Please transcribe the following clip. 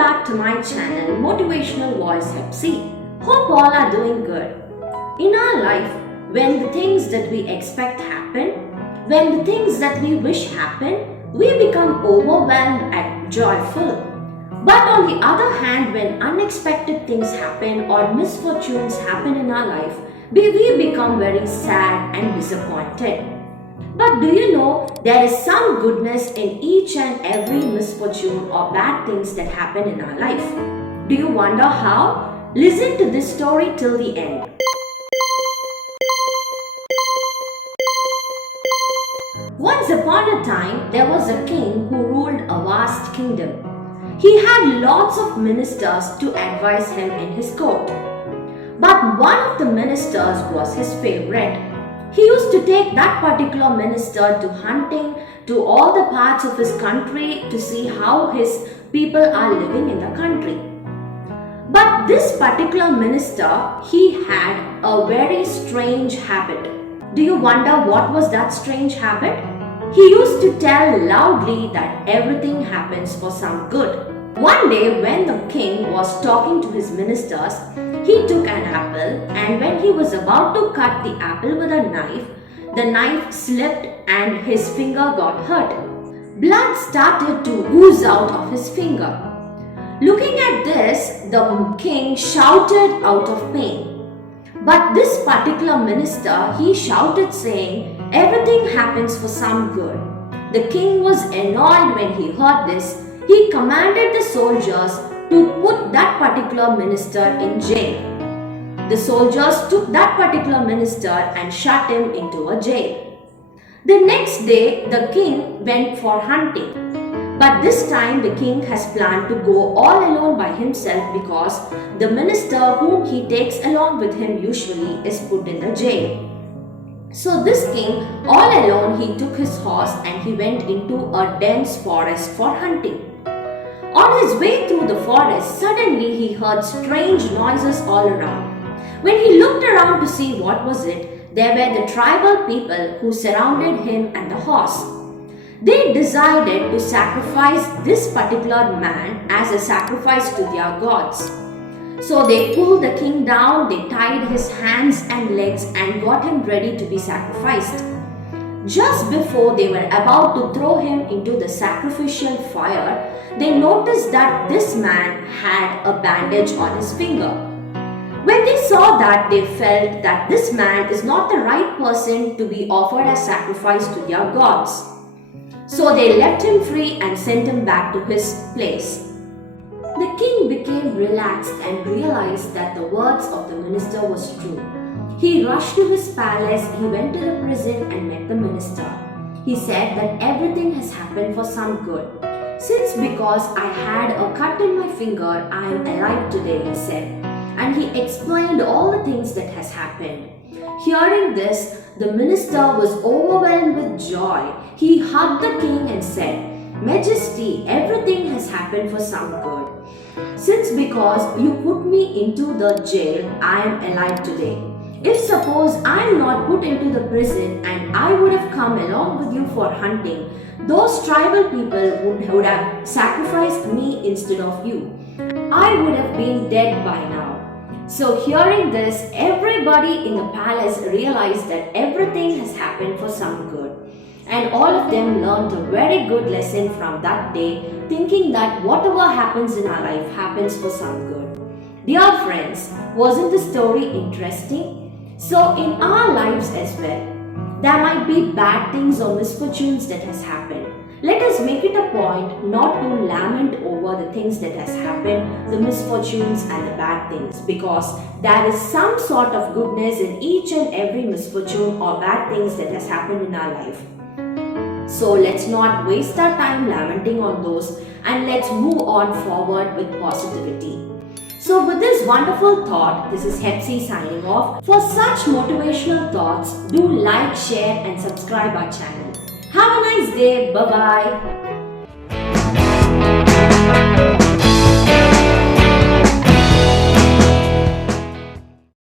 back to my channel Motivational Voice Hepsi. Hope all are doing good. In our life, when the things that we expect happen, when the things that we wish happen, we become overwhelmed and joyful. But on the other hand, when unexpected things happen or misfortunes happen in our life, we become very sad and disappointed. But do you know there is some goodness in each and every misfortune or bad things that happen in our life? Do you wonder how? Listen to this story till the end. Once upon a time, there was a king who ruled a vast kingdom. He had lots of ministers to advise him in his court. But one of the ministers was his favorite. He used to take that particular minister to hunting to all the parts of his country to see how his people are living in the country. But this particular minister, he had a very strange habit. Do you wonder what was that strange habit? He used to tell loudly that everything happens for some good. One day when the king was talking to his ministers, he took an apple, and when he was about to cut the apple with a knife, the knife slipped and his finger got hurt. Blood started to ooze out of his finger. Looking at this, the king shouted out of pain. But this particular minister, he shouted saying, "Everything happens for some good." The king was annoyed when he heard this. He commanded the soldiers to put that particular minister in jail. The soldiers took that particular minister and shut him into a jail. The next day, the king went for hunting. But this time, the king has planned to go all alone by himself because the minister whom he takes along with him usually is put in the jail. So this king, all alone, he took his horse and he went into a dense forest for hunting. On his way through the forest, suddenly he heard strange noises all around. When he looked around to see what was it, there were the tribal people who surrounded him and the horse. They decided to sacrifice this particular man as a sacrifice to their gods. So they pulled the king down, they tied his hands and legs and got him ready to be sacrificed. Just before they were about to throw him into the sacrificial fire, they noticed that this man had a bandage on his finger. When they saw that, they felt that this man is not the right person to be offered as sacrifice to their gods. So they left him free and sent him back to his place. The king became relaxed and realized that the words of the minister was true. He rushed to his palace, he went to the prison and met the minister. He said that everything has happened for some good. Since because I had a cut in my finger, I am alive today, he said. And he explained all the things that has happened. Hearing this, the minister was overwhelmed with joy. He hugged the king and said, "Majesty, everything has happened for some good. Since because you put me into the jail, I am alive today. If suppose I am not put into the prison and I would have come along with you for hunting, those tribal people would have sacrificed me instead of you. I would have been dead by now." So hearing this, everybody in the palace realized that everything has happened for some good. And all of them learned a very good lesson from that day, thinking that whatever happens in our life happens for some good. Dear friends, wasn't the story interesting? So in our lives as well, there might be bad things or misfortunes that has happened. Let us make it a point not to lament over the things that has happened, the misfortunes and the bad things, because there is some sort of goodness in each and every misfortune or bad things that has happened in our life. So let's not waste our time lamenting on those and let's move on forward with positivity. So with this wonderful thought, this is Hepsi signing off. For such motivational thoughts, do like, share and subscribe our channel. Have a nice day. Bye-bye.